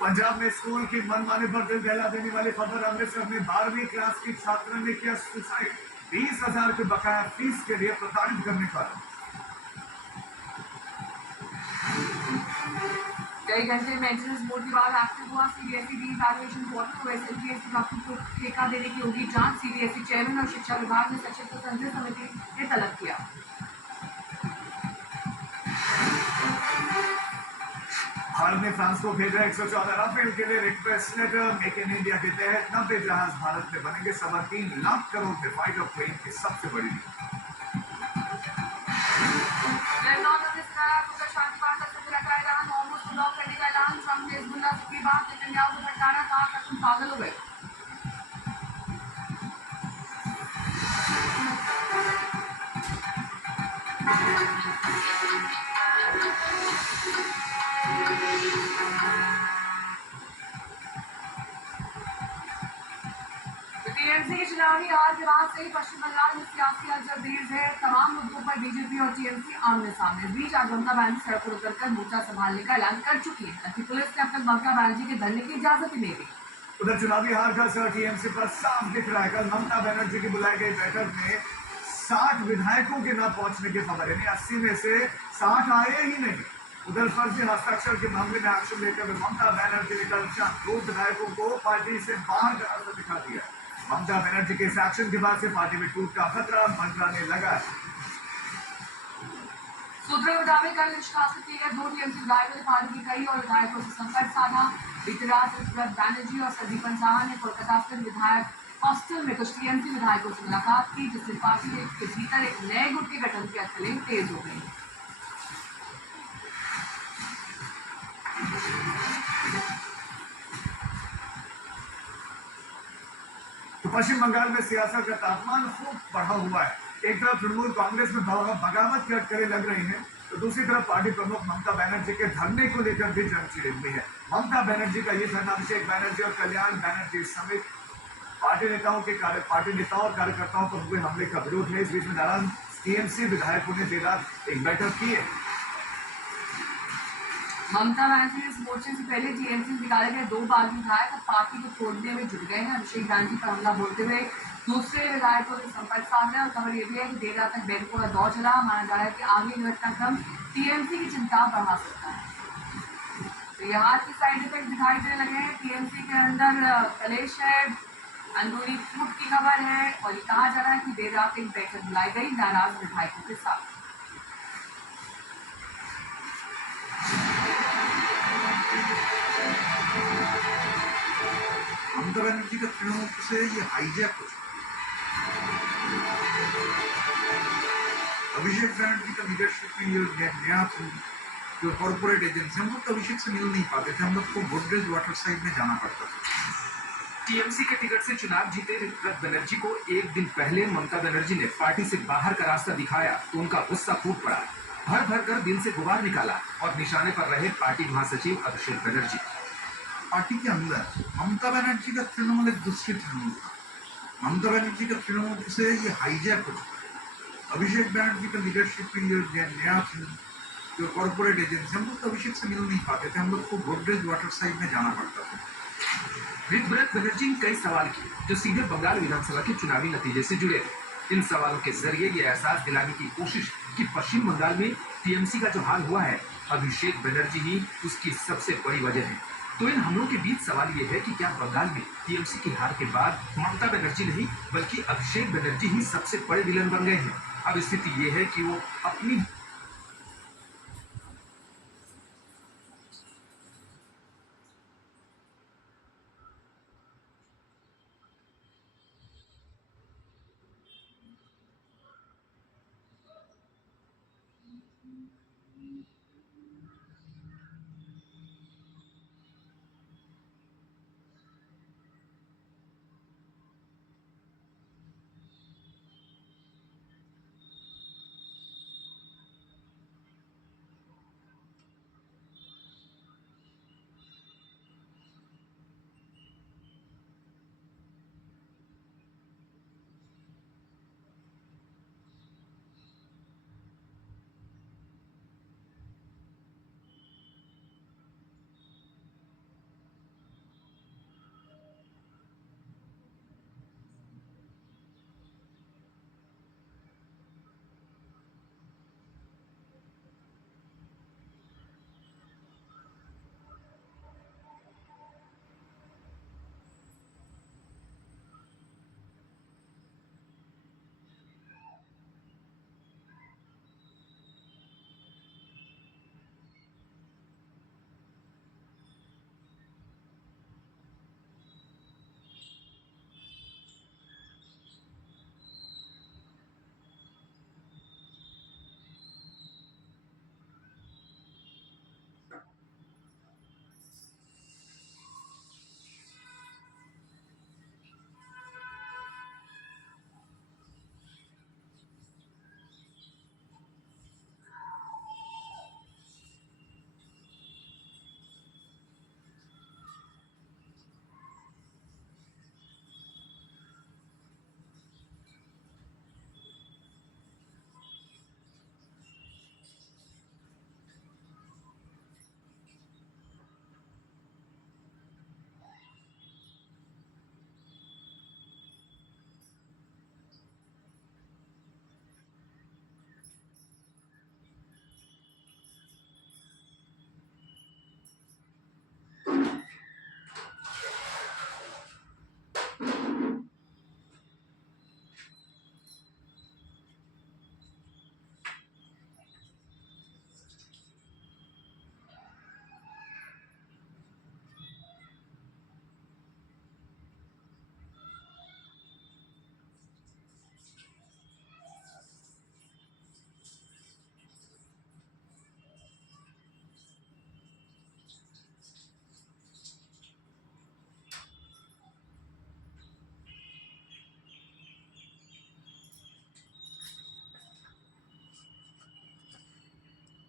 पंजाब में स्कूल की मनमाने पर दिल दहला देने वाली खबर। अमृतसर में 12वीं क्लास की छात्रा ने किया सुसाइड। 20,000 के बकाया फीस के लिए प्रताड़ित करने का। कई घंटे मेंटेनेंस बोर्ड के बाद एक्टिव हुआ सीबीएसई रीवैल्यूएशन पोर्टल को। एसएलपीएससी डॉक्टर को ठेका देने की होगी जांच। सीबीएसई चेयरमैन और शिक्षा विभाग ने सचिव को संजय समिति ने तलब किया। भारत ने फ्रांस को भेजा 114 राफेल के लिए request letter. Make in India के तहत 90 जहाज भारत में बनेंगे। 3.25 लाख करोड़ के फाइटर प्लेन की सबसे बड़ी। ट्रंप ने हिजबुल्लाह की बात नेतन्याहू को भड़काना, कहा कि तुम पागल हो गए। टीएमसी के चुनावी हार के बाद से ही पश्चिम बंगाल में सियासी हलचल तेज है। तमाम मुद्दों पर बीजेपी और टीएमसी आमने सामने। इस बीच आज ममता बनर्जी सड़क पर उतरकर मोर्चा संभालने का ऐलान कर चुकी है, ताकि पुलिस ने अब तक ममता बनर्जी के धरने की इजाजत ही नहीं दी। उधर चुनावी हार का असर टीएमसी पर साफ दिख रहा है। कल ममता बनर्जी की बुलाई गई बैठक में 60 विधायकों के न पहुंचने की खबर है। 80 में से 60 आए ही नहीं। उधर फर्जी हस्ताक्षर के मामले में एक्शन लेकर ममता बनर्जी ने कल 2 विधायकों को पार्टी से बाहर का रास्ता दिखा दिया। ममता बनर्जी के इस एक्शन के बाद से पार्टी में टूट का खतरा मंडराने लगा। सूत्रों के मुताबिक कल निष्कासित किए गए 2 टीएमसी विधायकों ने पार्टी की कई और विधायकों से संपर्क साधा। बीती रात ऋतुव्रत बैनर्जी और संदीपन साहा ने कोलकाता स्थित विधायक हॉस्टल में कुछ टीएमसी विधायकों से मुलाकात की, जिससे पार्टी के भीतर एक नए गुट के गठन की हलचलें तेज हो गई। तो पश्चिम बंगाल में सियासत का तापमान खूब बढ़ा हुआ है। एक तरफ तृणमूल कांग्रेस में बगावत की अटकलें लग रही हैं, तो दूसरी तरफ पार्टी प्रमुख ममता बनर्जी के धरने को लेकर भी जंग छिड़ी हुई है। ममता बनर्जी का ये धरना अभिषेक बनर्जी और कल्याण बनर्जी समेत पार्टी नेताओं और कार्यकर्ताओं पर हुए हमले का विरोध है। इस बीच में नाराज टीएमसी विधायकों ने देर रात एक बैठक की है। ममता बनर्जी इस मोर्चे से पहले टीएमसी निकाले गए 2 बागी विधायक पार्टी को छोड़ने में जुट गए हैं। अभिषेक बनर्जी पर हमला बोलते हुए दूसरे विधायकों से संपर्क साधने और खबर यह भी है कि देर रात तक बैंकों का दौर चला। माना जा रहा है कि आगे घटनाक्रम टीएमसी की चिंता बढ़ा सकता है। तो ये हाथ की साइड इफेक्ट दिखाई देने लगे हैं। टीएमसी के अंदर कलेश है, अंदरूनी फूट की खबर है और ये कहा जा रहा है कि देर रात एक बैठक बुलाई गई नाराज विधायकों के साथ। ममता बनर्जी का तृणमूल से ये हाईजैक हो चुका है। अभिषेक बनर्जी का लीडरशिप में ये नया जो कॉर्पोरेट एजेंसी, हम लोग तो अभिषेक से मिल नहीं पाते थे। हम लोग को गोदरेज वाटर साइड में जाना पड़ता था। टीएमसी के टिकट से चुनाव जीते ऋतुव्रत बनर्जी को एक दिन पहले ममता बनर्जी ने पार्टी से बाहर का रास्ता दिखाया तो उनका गुस्सा फूट पड़ा। भर भर कर दिल से गुबार निकाला और निशाने पर रहे पार्टी महासचिव अभिषेक बनर्जी। पार्टी के अंदर ममता बनर्जी का तृणमूल एक दूसरी तृणमूल था। ममता बनर्जी का तृणमूल से ये हाईजैक हो चुका है। अभिषेक बनर्जी का लीडरशिप में ये नया जो कॉर्पोरेट एजेंसी, हम लोग तो अभिषेक से मिल नहीं पाते थे। हम लोग को गोदरेज वाटर साइड में जाना पड़ता था। ऋतुव्रत बनर्जी ने कई सवाल किए जो सीधे बंगाल विधानसभा के चुनावी नतीजे से जुड़े थे। इन सवालों के जरिए ये एहसास दिलाने की कोशिश कि पश्चिम बंगाल में टीएमसी का जो हाल हुआ है, अभिषेक बनर्जी ही उसकी सबसे बड़ी वजह है। तो इन हमलों के बीच सवाल ये है कि क्या बंगाल में टीएमसी की हार के बाद ममता बनर्जी नहीं बल्कि अभिषेक बनर्जी ही सबसे बड़े विलन बन गए हैं। अब स्थिति ये है कि वो अपनी